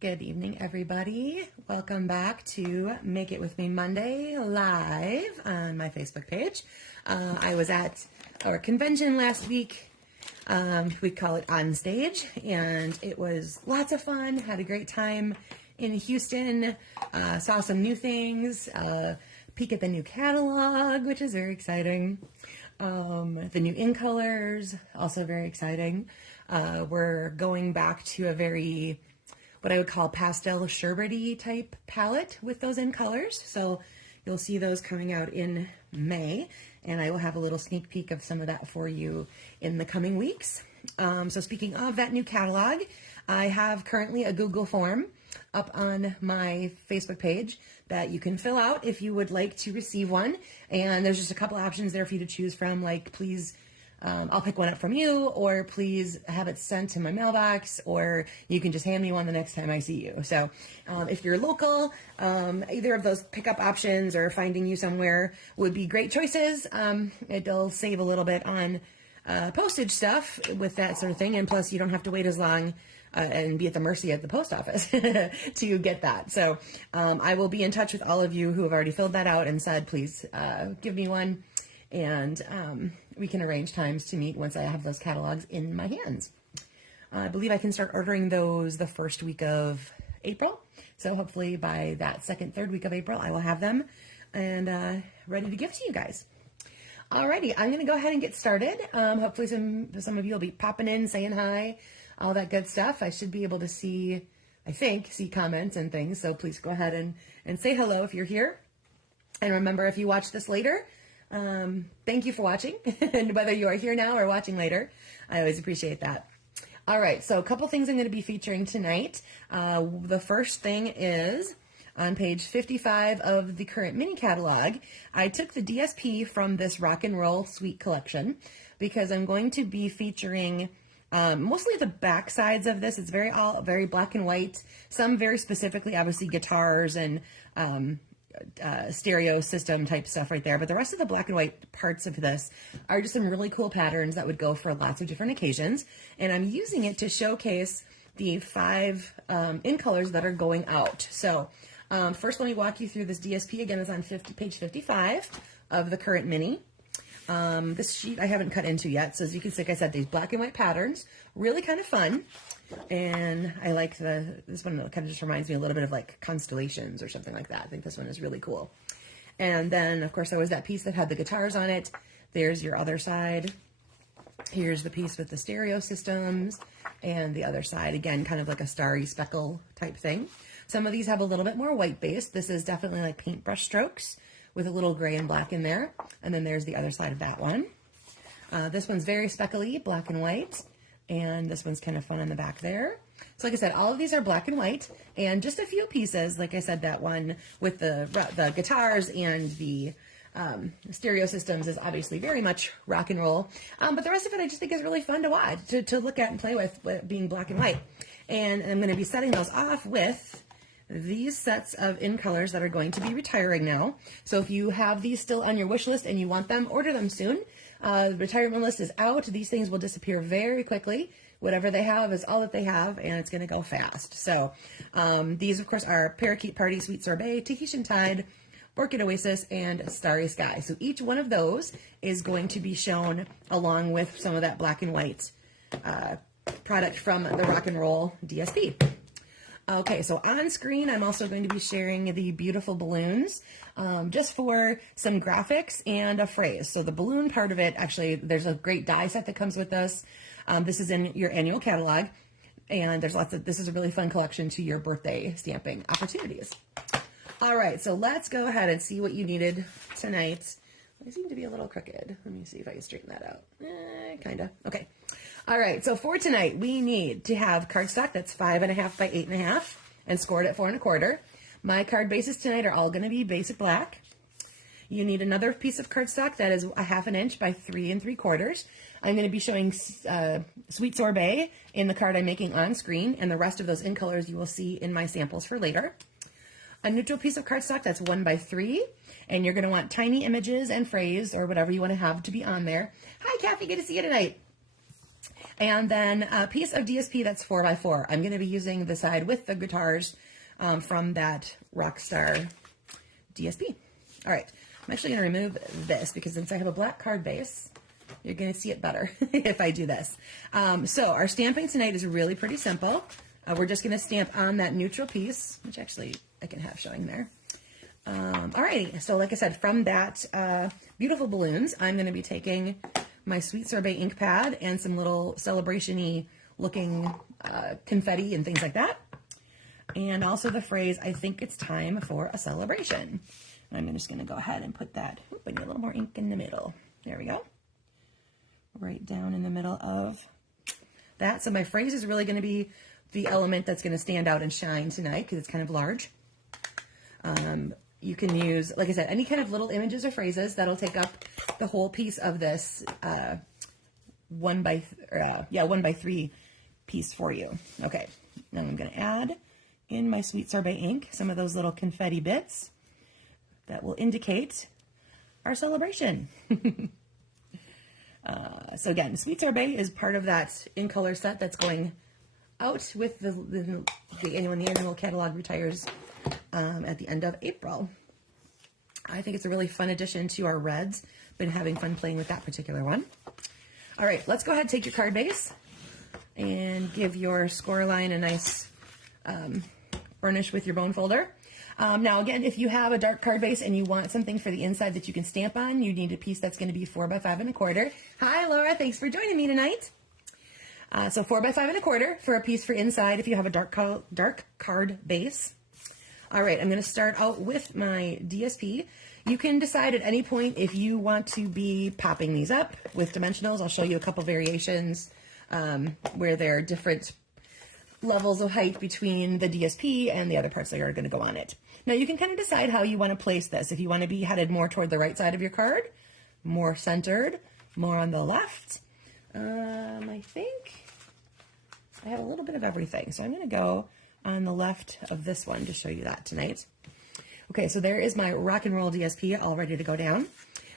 Good evening, everybody. Welcome back to Make It With Me Monday live on my Facebook page. I was at our convention last week. We call it On Stage, and it was lots of fun. Had a great time in Houston. Saw some new things. Peek at the new catalog, which is very exciting. The new in colors, also very exciting. We're going back to a very what I would call pastel sherbety type palette with those in colors. So you'll see those coming out in May, and I will have a little sneak peek of some of that for you in the coming weeks. So speaking of that new catalog, I have currently a Google form up on my Facebook page that you can fill out if you would like to receive one. And there's just a couple options there for you to choose from, like please I'll pick one up from you, or please have it sent to my mailbox, or you can just hand me one the next time I see you. So if you're local, either of those pickup options or finding you somewhere would be great choices. It'll save a little bit on postage stuff with that sort of thing, and plus you don't have to wait as long and be at the mercy of the post office to get that. So I will be in touch with all of you who have already filled that out and said, please give me one. And we can arrange times to meet once I have those catalogs in my hands. I believe I can start ordering those the first week of April. So hopefully by that second, third week of April, I will have them and ready to give to you guys. Alrighty, I'm going to go ahead and get started. Hopefully some of you will be popping in, saying hi, all that good stuff. I should be able to see comments and things. So please go ahead and say hello if you're here. And remember, if you watch this later, thank you for watching, and whether you are here now or watching later, I always appreciate that. All right, so a couple things I'm going to be featuring tonight. The first thing is on page 55 of the current mini catalog. I took the DSP from this Rock and Roll Suite collection because I'm going to be featuring mostly the back sides of this. It's very black and white. Some very specifically, obviously, guitars and stereo system type stuff right there, but the rest of the black and white parts of this are just some really cool patterns that would go for lots of different occasions, and I'm using it to showcase the 5 in colors that are going out. So first let me walk you through this DSP. Again, it's on page 55 of the current mini. This sheet I haven't cut into yet, so as you can see, like I said, these black and white patterns, really kind of fun. And I like this one kind of just reminds me a little bit of like constellations or something like that. I think this one is really cool. And then, of course, there was that piece that had the guitars on it. There's your other side. Here's the piece with the stereo systems. And the other side, again, kind of like a starry speckle type thing. Some of these have a little bit more white base. This is definitely like paintbrush strokes with a little gray and black in there. And then there's the other side of that one. This one's very speckly, black and white. And this one's kind of fun in the back there. So like I said, all of these are black and white, and just a few pieces, like I said, that one with the guitars and the stereo systems is obviously very much rock and roll. But the rest of it I just think is really fun to watch, to look at and play with being black and white. And I'm going to be setting those off with these sets of in colors that are going to be retiring now. So if you have these still on your wish list and you want them, order them soon. The retirement list is out. These things will disappear very quickly. Whatever they have is all that they have, and it's going to go fast. So these, of course, are Parakeet Party, Sweet Sorbet, Tahitian Tide, Orchid Oasis, and Starry Sky. So each one of those is going to be shown along with some of that black and white product from the Rock and Roll DSP. Okay, so on screen, I'm also going to be sharing the beautiful balloons just for some graphics and a phrase. So the balloon part of it, actually, there's a great die set that comes with this. This is in your annual catalog, and this is a really fun collection to your birthday stamping opportunities. All right, so let's go ahead and see what you needed tonight. I seem to be a little crooked. Let me see if I can straighten that out. Kinda. Okay. All right, so for tonight, we need to have cardstock that's 5.5 by 8.5 and scored at 4 1/4. My card bases tonight are all going to be basic black. You need another piece of cardstock that is 1/2 inch by 3 3/4. I'm going to be showing Sweet Sorbet in the card I'm making on screen, and the rest of those in colors you will see in my samples for later. A neutral piece of cardstock that's 1 by 3, and you're going to want tiny images and phrase or whatever you want to have to be on there. Hi, Kathy, good to see you tonight. And then a piece of DSP that's 4x4. I'm going to be using the side with the guitars from that Rockstar DSP. All right, I'm actually going to remove this because since I have a black card base, you're going to see it better if I do this. So our stamping tonight is really pretty simple. We're just going to stamp on that neutral piece, which actually I can have showing there. Alrighty, so like I said, from that beautiful balloons, I'm going to be taking my Sweet Sorbet ink pad and some little celebration-y looking confetti and things like that. And also the phrase, I think it's time for a celebration. I'm just going to go ahead and put that, I need a little more ink in the middle. There we go. Right down in the middle of that. So my phrase is really going to be the element that's going to stand out and shine tonight because it's kind of large. You can use, like I said, any kind of little images or phrases that'll take up the whole piece of this 1x3 piece for you. Okay, now I'm going to add in my Sweet Sorbet ink some of those little confetti bits that will indicate our celebration. So again, Sweet Sorbet is part of that in color set that's going out with the annual catalog retires at the end of April. I think it's a really fun addition to our reds. Been having fun playing with that particular one. All right, let's go ahead and take your card base and give your score line a nice burnish with your bone folder. Now again, if you have a dark card base and you want something for the inside that you can stamp on, you need a piece that's going to be 4x5 1/4. Hi Laura, thanks for joining me tonight. So 4x5 1/4 for a piece for inside if you have a dark card base. All right, I'm going to start out with my DSP. You can decide at any point if you want to be popping these up with dimensionals. I'll show you a couple variations where there are different levels of height between the DSP and the other parts that are going to go on it. Now you can kind of decide how you want to place this. If you want to be headed more toward the right side of your card, more centered, more on the left. I think I have a little bit of everything. So I'm going to go on the left of this one to show you that tonight. Okay, so there is my rock and roll DSP all ready to go down.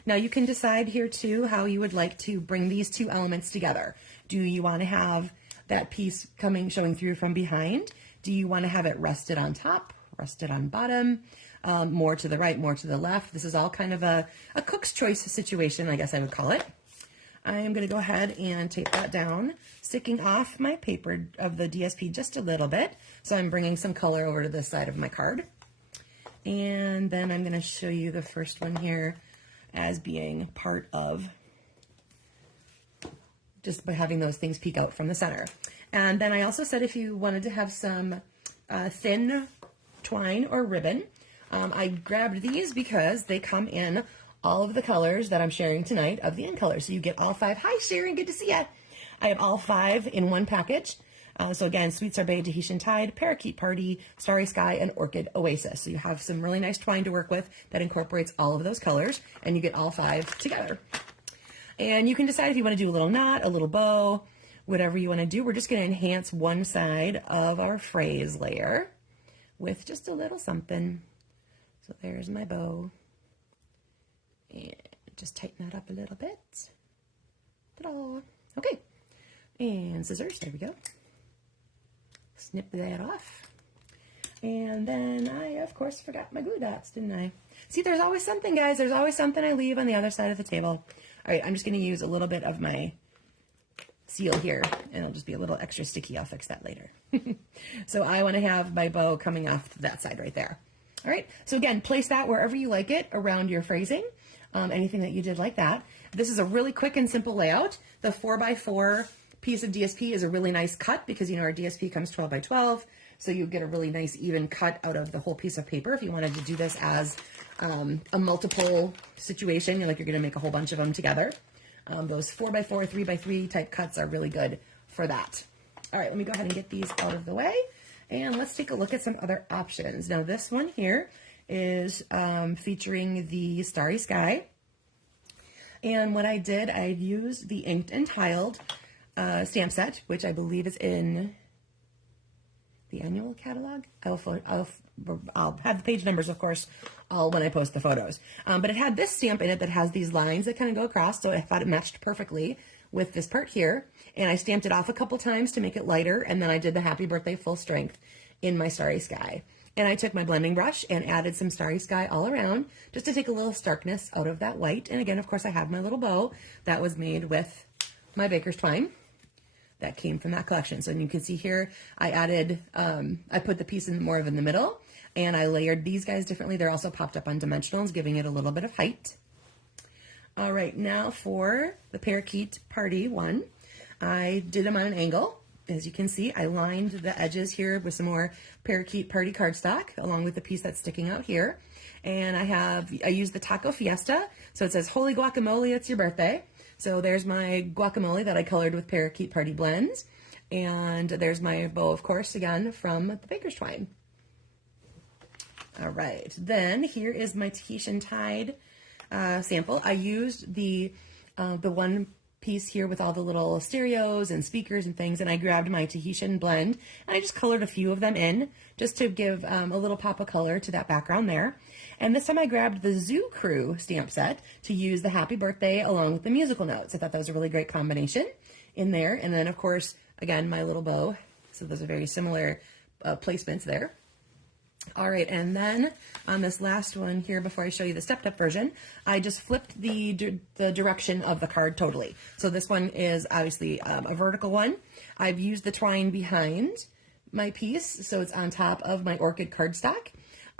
Now you can decide here too how you would like to bring these two elements together. Do you want to have that piece showing through from behind? Do you want to have it rested on top, rested on bottom, more to the right, more to the left? This is all kind of a cook's choice situation, I guess I would call it. I am going to go ahead and tape that down, sticking off my paper of the DSP just a little bit. So I'm bringing some color over to this side of my card. And then I'm going to show you the first one here as being part of just by having those things peek out from the center. And then I also said if you wanted to have some thin twine or ribbon, I grabbed these because they come in all of the colors that I'm sharing tonight of the in color. So you get all 5. Hi Sharon, good to see ya. I have all 5 in one package. So again, Sweet Sorbet, Tahitian Tide, Parakeet Party, Starry Sky, and Orchid Oasis. So you have some really nice twine to work with that incorporates all of those colors, and you get all 5 together. And you can decide if you want to do a little knot, a little bow, whatever you want to do. We're just going to enhance one side of our phrase layer with just a little something. So there's my bow. And just tighten that up a little bit. Ta-da! Okay. And scissors, there we go. Snip that off. And then I, of course, forgot my glue dots, didn't I? See, there's always something, guys. There's always something I leave on the other side of the table. All right, I'm just going to use a little bit of my seal here, and it'll just be a little extra sticky. I'll fix that later. So I want to have my bow coming off that side right there. All right, so again, place that wherever you like it around your phrasing. Anything that you did like that. This is a really quick and simple layout. The 4x4 piece of DSP is a really nice cut because, you know, our DSP comes 12 by 12. So you get a really nice even cut out of the whole piece of paper. If you wanted to do this as a multiple situation, you're going to make a whole bunch of them together. Those 4x4, 3x3 type cuts are really good for that. All right, let me go ahead and get these out of the way. And let's take a look at some other options. Now this one here is featuring the Starry Sky. And what I did, I used the inked and tiled stamp set, which I believe is in the annual catalog. I'll have the page numbers, of course, all when I post the photos. But it had this stamp in it that has these lines that kind of go across, so I thought it matched perfectly with this part here, and I stamped it off a couple times to make it lighter, and then I did the happy birthday full strength in my starry sky. And I took my blending brush and added some starry sky all around just to take a little starkness out of that white. And again, of course, I have my little bow that was made with my baker's twine that came from that collection. So you can see here, I added, I put the piece in more of in the middle, and I layered these guys differently. They're also popped up on dimensionals, giving it a little bit of height. All right, now for the parakeet party one, I did them on an angle. As you can see, I lined the edges here with some more parakeet party cardstock along with the piece that's sticking out here. And I used the Taco Fiesta. So it says, Holy Guacamole, it's your birthday. So there's my guacamole that I colored with parakeet party blends. And there's my bow, of course, again, from the baker's twine. All right, then here is my Tahitian Tide sample. I used the one piece here with all the little stereos and speakers and things, and I grabbed my Tahitian blend and I just colored a few of them in just to give a little pop of color to that background there. And this time I grabbed the Zoo Crew stamp set to use the happy birthday along with the musical notes. I thought that was a really great combination in there. And then of course, again, my little bow. So those are very similar placements there. All right, and then on this last one here, before I show you the stepped up version, I just flipped the direction of the card totally. So this one is obviously a vertical one. I've used the twine behind my piece, so it's on top of my orchid cardstock.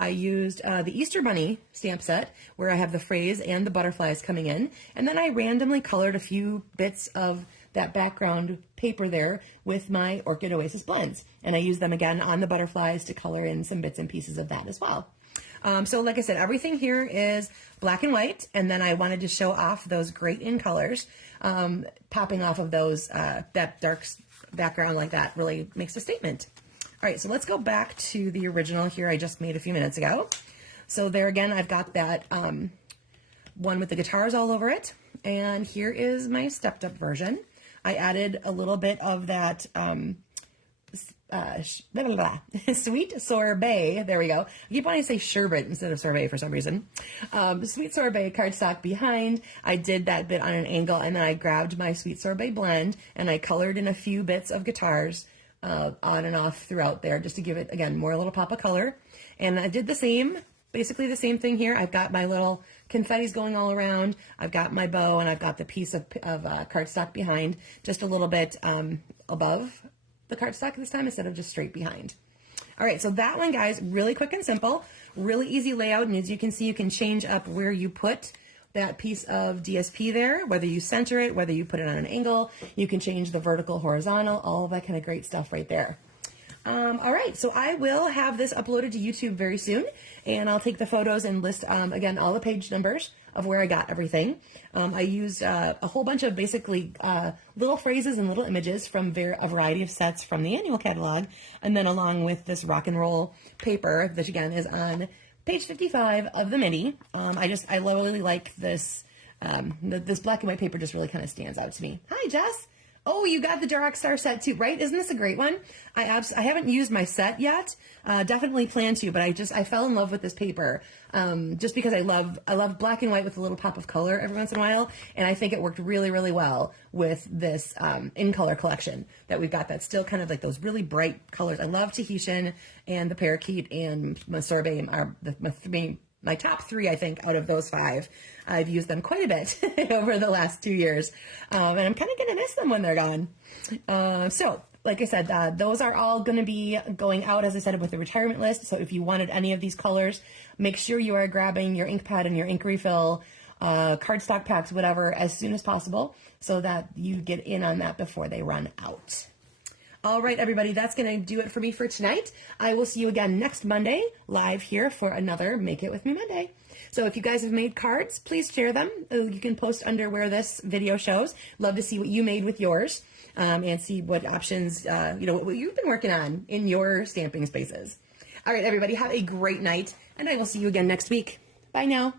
I used the Easter Bunny stamp set where I have the phrase and the butterflies coming in, and then I randomly colored a few bits of that background paper there with my Orchid Oasis blends. And I use them again on the butterflies to color in some bits and pieces of that as well. So like I said, everything here is black and white, and then I wanted to show off those great in colors. Popping off of those, that dark background like that really makes a statement. All right, so let's go back to the original here I just made a few minutes ago. So there again, I've got that one with the guitars all over it. And here is my stepped up version. I added a little bit of that sweet sorbet. There we go. I keep wanting to say sherbet instead of sorbet for some reason. Sweet sorbet cardstock behind. I did that bit on an angle, and then I grabbed my sweet sorbet blend and I colored in a few bits of guitars on and off throughout there just to give it, again, more a little pop of color. And I did the same, basically the same thing here. I've got my little confettis going all around. I've got my bow, and I've got the piece of cardstock behind, just a little bit above the cardstock this time instead of just straight behind. All right, so that one, guys, really quick and simple, really easy layout. And as you can see, you can change up where you put that piece of DSP there, whether you center it, whether you put it on an angle. You can change the vertical, horizontal, all of that kind of great stuff right there. All right, so I will have this uploaded to YouTube very soon, and I'll take the photos and list, again, all the page numbers of where I got everything. I used a whole bunch of basically little phrases and little images from a variety of sets from the annual catalog, and then along with this rock and roll paper, which again is on page 55 of the mini. I really like this, this black and white paper just really kind of stands out to me. Hi, Jess. Oh, you got the Dark Star set too, right? Isn't this a great one? I haven't used my set yet. Definitely plan to, but I fell in love with this paper just because I love black and white with a little pop of color every once in a while, and I think it worked really, really well with this in color collection that we've got. That's still kind of like those really bright colors. I love Tahitian and the parakeet and my sorbet are my top three, I think, out of those five. I've used them quite a bit over the last 2 years, and I'm kind of going to miss them when they're gone. So, like I said, those are all going to be going out, as I said, with the retirement list. So if you wanted any of these colors, make sure you are grabbing your ink pad and your ink refill, cardstock packs, whatever, as soon as possible so that you get in on that before they run out. All right, everybody, that's going to do it for me for tonight. I will see you again next Monday, live here for another Make It With Me Monday. So if you guys have made cards, please share them. You can post under where this video shows. Love to see what you made with yours and see what options, what you've been working on in your stamping spaces. All right, everybody, have a great night, and I will see you again next week. Bye now.